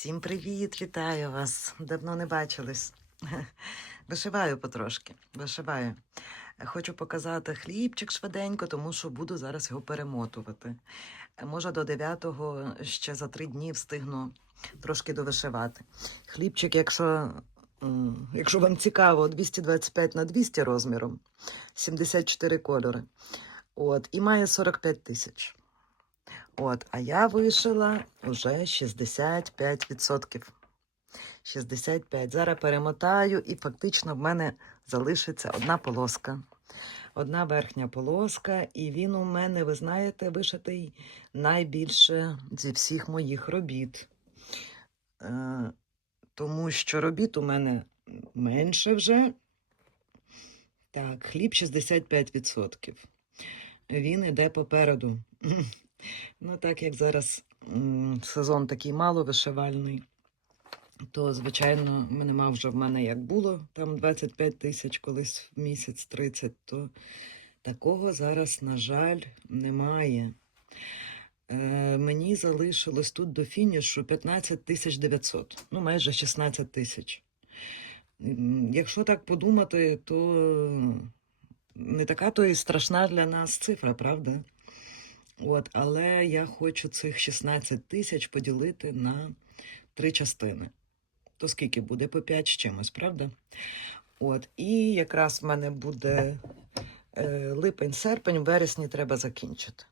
Всім привіт, вітаю вас. Давно не бачились. Вишиваю потрошки. Вишиваю. Хочу показати хлібчик швиденько, тому що буду зараз його перемотувати. Може, до 9-го ще за три дні встигну трошки довишивати. Хлібчик, якщо, якщо вам цікаво, 225 на 200 розміром, 74 кольори. От, і має 45 тисяч. От, а я вишила вже 65%. 65. Зараз перемотаю, і фактично в мене залишиться одна полоска. Одна верхня полоска, і він у мене, ви знаєте, вишитий найбільше зі всіх моїх робіт. Е, тому що робіт у мене менше вже. Так, хліб 65%. Він іде попереду. Ну, так як зараз сезон такий мало вишивальний, то, звичайно, нема вже в мене як було, там 25 тисяч колись в місяць 30, то такого зараз, на жаль, немає. Е, мені залишилось тут до фінішу 15 тисяч 900, ну майже 16 тисяч. Якщо так подумати, то не така то і страшна для нас цифра, правда? От, але я хочу цих 16 тисяч поділити на три частини. То скільки буде? По 5 з чимось, правда? От, і якраз в мене буде е, липень, серпень, вересні треба закінчити.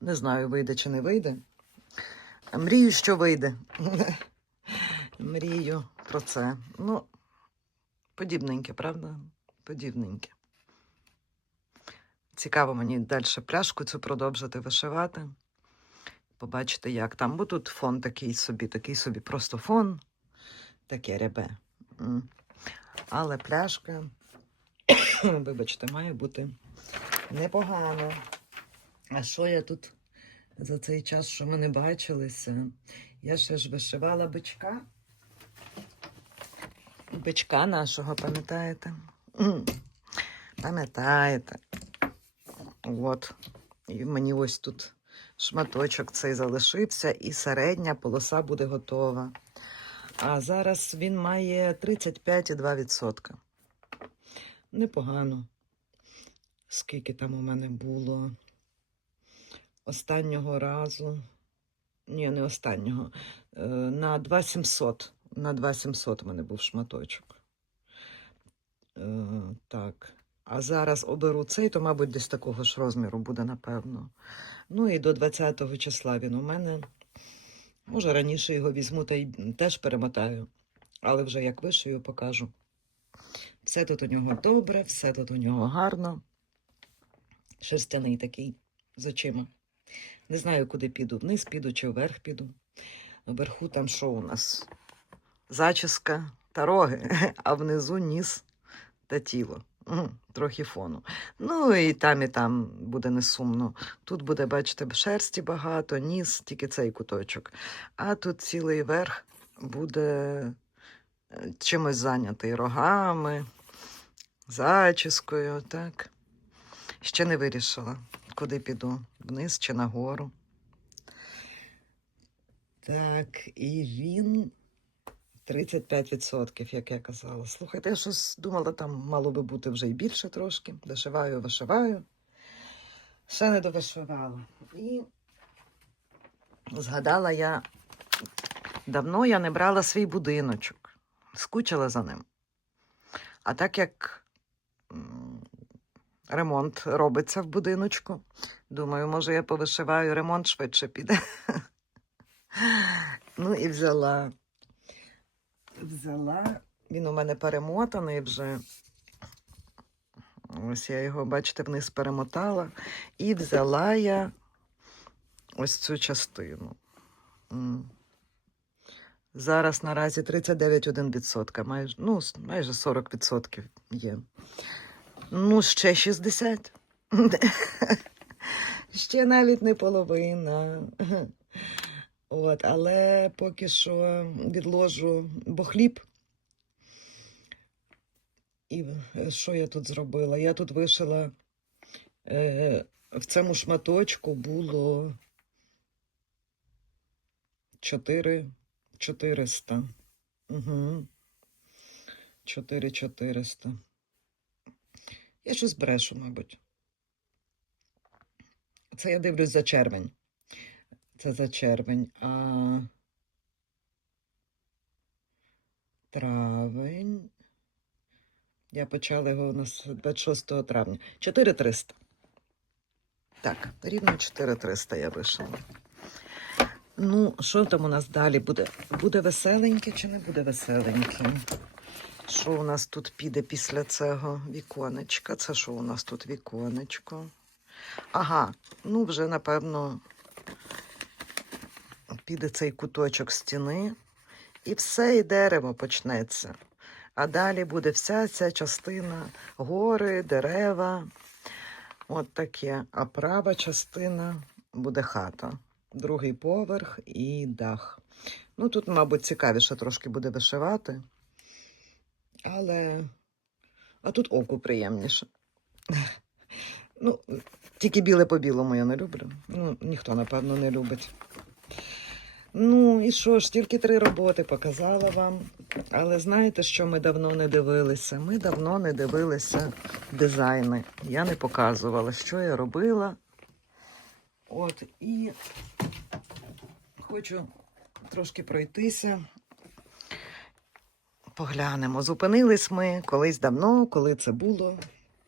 Не знаю, вийде чи не вийде. Мрію, що вийде. Мрію про це. Ну, подібненьке, правда? Подібненьке. Цікаво мені далі пляшку цю продовжити вишивати. Побачити, як там. Бо тут фон такий собі, такий собі просто фон, таке рябе. Але пляшка, вибачте, має бути непогано. А що я тут за цей час, що ми не бачилися? Я ще ж вишивала бичка. Бичка нашого, пам'ятаєте? Пам'ятаєте? От. І мені ось тут шматочок цей залишився, і середня полоса буде готова. А зараз він має 35,2%. Непогано. Скільки там у мене було останнього разу. Ні, не останнього. Е, На 2700. На 2700 у мене був шматочок. Е, Так. А зараз оберу цей, то, мабуть, десь такого ж розміру буде, напевно. Ну і до 20-го числа він у мене. Може, раніше його візьму та й теж перемотаю. Але вже як вишию, покажу. Все тут у нього добре, все тут у нього гарно. Шерстяний такий з очима. Не знаю, куди піду. Вниз піду чи вверх піду. Вверху там що у нас? Зачіска та роги, а внизу ніс та тіло. Трохи фону. Ну і там, і там буде не сумно. Тут буде, бачите, шерсті багато, ніс, тільки цей куточок. А тут цілий верх буде е, чимось зайнятий рогами, зачіскою, так. Ще не вирішила, куди піду, вниз чи нагору. Так, і він 35%, як я казала. Слухайте, я щось думала, там мало би бути вже і більше трошки. Вишиваю, вишиваю. Ще не довишивала. І згадала я, давно я не брала свій будиночок, скучила за ним. А так як ремонт робиться в будиночку, думаю, може, я повишиваю, ремонт швидше піде. Ну і взяла взяла. Він у мене перемотаний вже. Ось я його, бачите, вниз перемотала. І взяла я ось цю частину. Зараз наразі 39,1%, майже, ну, майже 40% є. Ну, ще 60. ще навіть не половина. От, але поки що відложу, бо хліб. І е, що я тут зробила? Я тут вишила е, в цьому шматочку було чотири 400. Угу. 4400. Я щось брешу, мабуть. Це я дивлюсь за червень. Це за червень. А травень. Я почала його у нас 26 травня. 4300. Так, рівно 4300 я вишила. Ну, що там у нас далі буде? Буде веселеньке чи не буде веселеньке? Що у нас тут піде після цього віконечка? Це що у нас тут віконечко? Ага, ну вже напевно піде цей куточок стіни, і все, і дерево почнеться. А далі буде вся ця частина гори, дерева. От таке. А права частина буде хата. Другий поверх і дах. Ну, тут, мабуть, цікавіше трошки буде вишивати. Але. А тут оку приємніше. Ну, тільки біле по білому я не люблю. Ну, ніхто, напевно, не любить. Ну, і що ж, тільки три роботи показала вам. Але знаєте, що ми давно не дивилися? Ми давно не дивилися дизайни. Я не показувала, що я робила. От, і хочу трошки пройтися. Поглянемо. Зупинились ми колись давно, коли це було.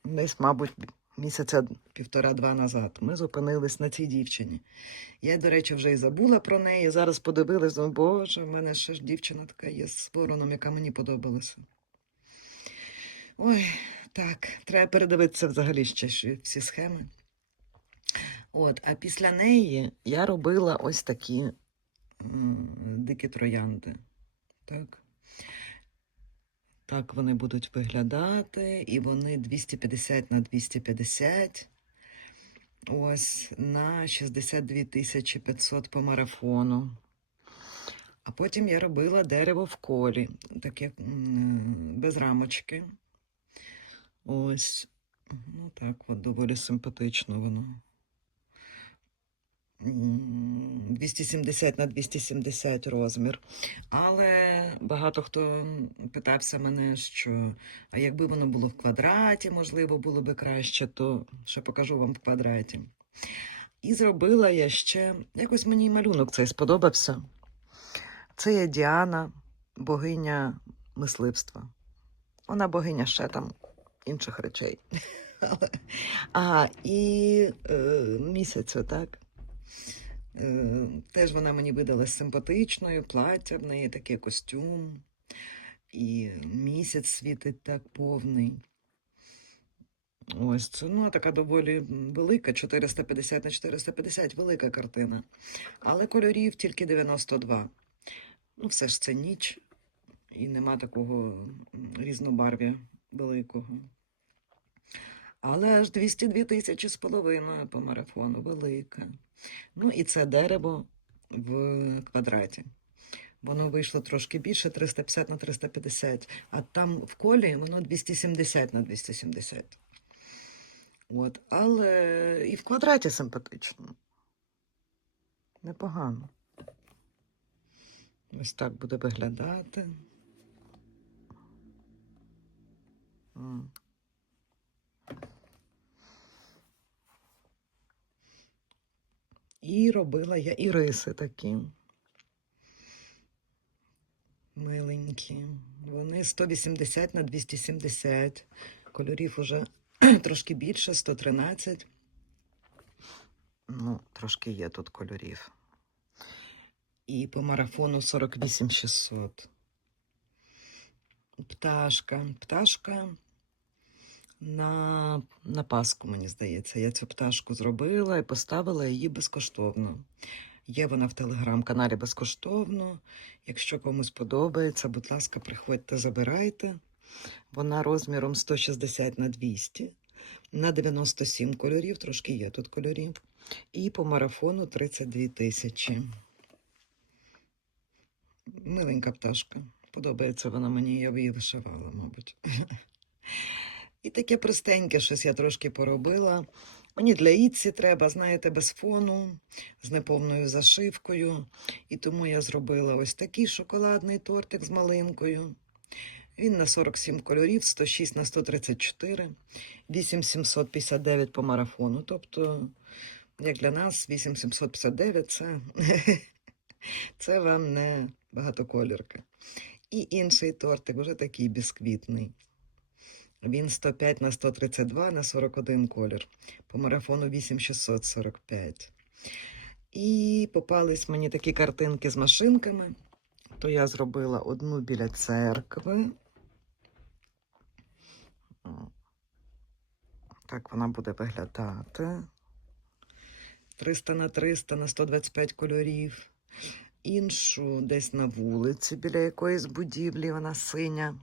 Десь, мабуть, місяця півтора-два назад. Ми зупинились на цій дівчині. Я, до речі, вже і забула про неї. Зараз подивилась, думаю, боже, в мене ще ж дівчина така є з вороном, яка мені подобалася. Ой, так, треба передивитися взагалі ще всі схеми. От, а після неї я робила ось такі дикі троянди. Так. Так вони будуть виглядати, і вони 250 на 250. Ось на 62 тисячі 500 по марафону. А потім я робила дерево в колі, таке без рамочки. Ось, ну так, от доволі симпатично воно. М, 270 на 270 розмір. Але багато хто питався мене, що а якби воно було в квадраті, можливо, було би краще, то ще покажу вам в квадраті. І зробила я ще, якось мені малюнок цей сподобався. Це є Діана, богиня мисливства. Вона богиня ще там інших речей. Але- А, і е, місяцю, так? Е, Теж вона мені видалась симпатичною, плаття в неї таке костюм, і місяць світить так повний. Ось це ну, така доволі велика, 450 на 450, велика картина. Але кольорів тільки 92. Ну, все ж це ніч, і нема такого різнобарв'я великого. Але аж 202 тисячі з половиною по марафону, велика. Ну і це дерево в квадраті. Воно вийшло трошки більше 350 на 350, а там в колі воно 270 на 270. От, але і в квадраті симпатично. Непогано. Ось так буде виглядати. М. І робила я і риси такі. Миленькі. Вони 180 на 270. Кольорів уже трошки більше, 113. Ну, трошки є тут кольорів. І по марафону 48 600. Пташка. Пташка на, на Пасху, мені здається. Я цю пташку зробила і поставила її безкоштовно. Є вона в телеграм-каналі безкоштовно. Якщо комусь подобається, будь ласка, приходьте, забирайте. Вона розміром 160 на 200, на 97 кольорів, трошки є тут кольорів. І по марафону 32 тисячі. Миленька пташка. Подобається вона мені, я б її вишивала, мабуть. І таке простеньке щось я трошки поробила. Мені для Іці треба, знаєте, без фону, з неповною зашивкою. І тому я зробила ось такий шоколадний тортик з малинкою. Він на 47 кольорів, 106 на 134, 8759 по марафону. Тобто, як для нас, 8759 це, вам не багатоколірка. І інший тортик, вже такий бісквітний. Він 105 на 132 на 41 колір. По марафону 8645. І попались мені такі картинки з машинками. То я зробила одну біля церкви. Так вона буде виглядати. 300 на 300 на 125 кольорів. Іншу десь на вулиці біля якоїсь будівлі, вона синя.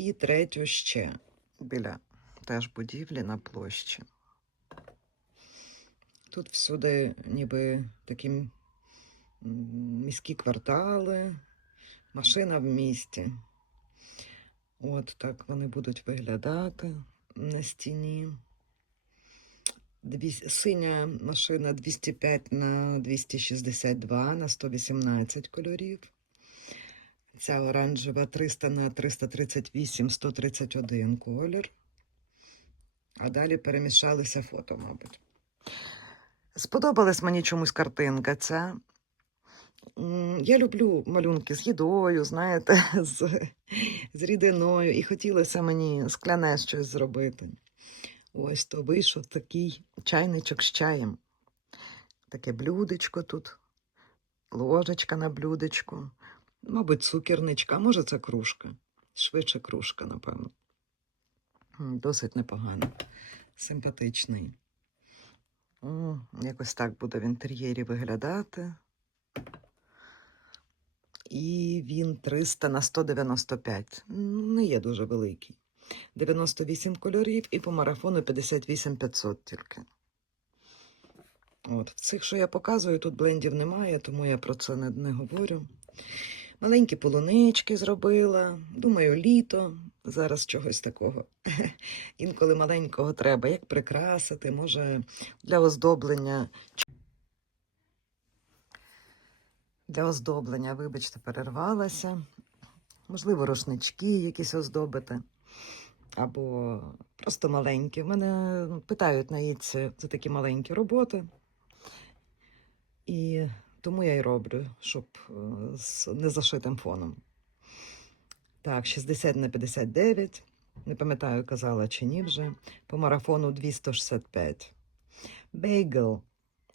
І третю ще біля теж будівлі на площі. Тут всюди ніби такі міські квартали, машина в місті. От так вони будуть виглядати на стіні. Дві, синя машина 205 на 262 на 118 кольорів. Ця оранжева 300 на 338, 131 колір. А далі перемішалися фото, мабуть. Сподобалась мені чомусь картинка ця. Я люблю малюнки з їдою, знаєте, з, з рідиною. І хотілося мені скляне щось зробити. Ось то вийшов такий чайничок з чаєм. Таке блюдечко тут, ложечка на блюдечку. Мабуть, цукерничка, а може це кружка. Швидше кружка, напевно. Досить непогано. Симпатичний. М, Якось так буде в інтер'єрі виглядати. І він 300 на 195. Не є дуже великий. 98 кольорів і по марафону 58 500 тільки. От, цих, що я показую, тут блендів немає, тому я про це не, не говорю. Маленькі полунички зробила. Думаю, літо. Зараз чогось такого. Інколи маленького треба, як прикрасити, може для оздоблення. Для оздоблення, вибачте, перервалася. Можливо, рушнички якісь оздобити. Або просто маленькі. В мене ну, питають на за такі маленькі роботи. І тому я й роблю, щоб е, з незашитим фоном. Так, 60 на 59. Не пам'ятаю, казала чи ні вже. По марафону 265. Бейгл.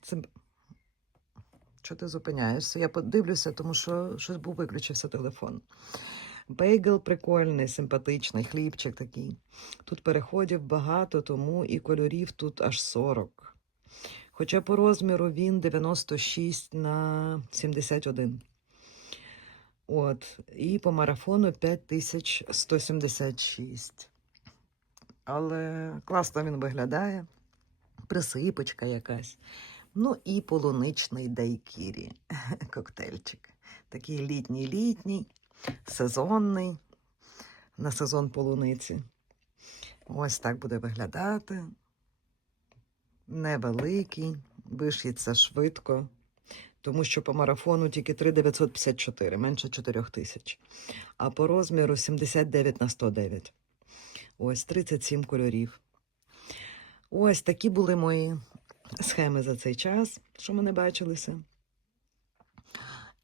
Це... Що ти зупиняєшся? Я подивлюся, тому що щось був виключився телефон. Бейгл прикольний, симпатичний, хлібчик такий. Тут переходів багато, тому і кольорів тут аж 40. Хоча по розміру він 96 на 71. От, і по марафону 5176. Але класно він виглядає. Присипочка якась. Ну і полуничний дайкірі коктейльчик. Такий літній-літній, сезонний, на сезон полуниці. Ось так буде виглядати. Невеликий, виш'ється швидко, тому що по марафону тільки 3,954, менше 4 тисяч. А по розміру 79 на 109. Ось 37 кольорів. Ось такі були мої схеми за цей час, що ми не бачилися.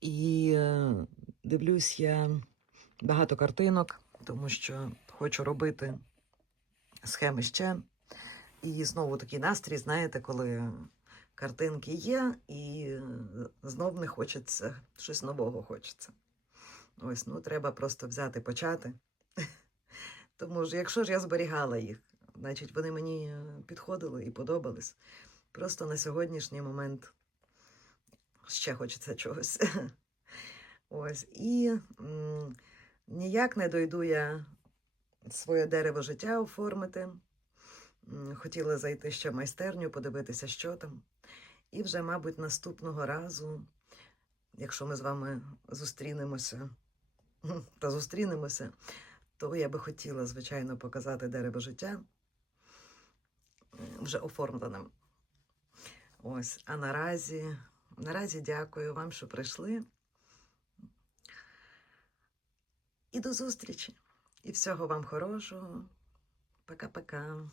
І е, дивлюсь я багато картинок, тому що хочу робити схеми ще. І знову такий настрій, знаєте, коли картинки є, і знов не хочеться, щось нового хочеться. Ось, ну треба просто взяти, почати. Тому ж, якщо ж я зберігала їх, значить вони мені підходили і подобались. Просто на сьогоднішній момент ще хочеться чогось. Ось. І ніяк не дойду я своє дерево життя оформити. Хотіла зайти ще в майстерню, подивитися, що там. І вже, мабуть, наступного разу, якщо ми з вами зустрінемося, та зустрінемося, то я би хотіла, звичайно, показати дерево життя вже оформленим. Ось, а наразі, наразі дякую вам, що прийшли. І до зустрічі. І всього вам хорошого. Пока-пока.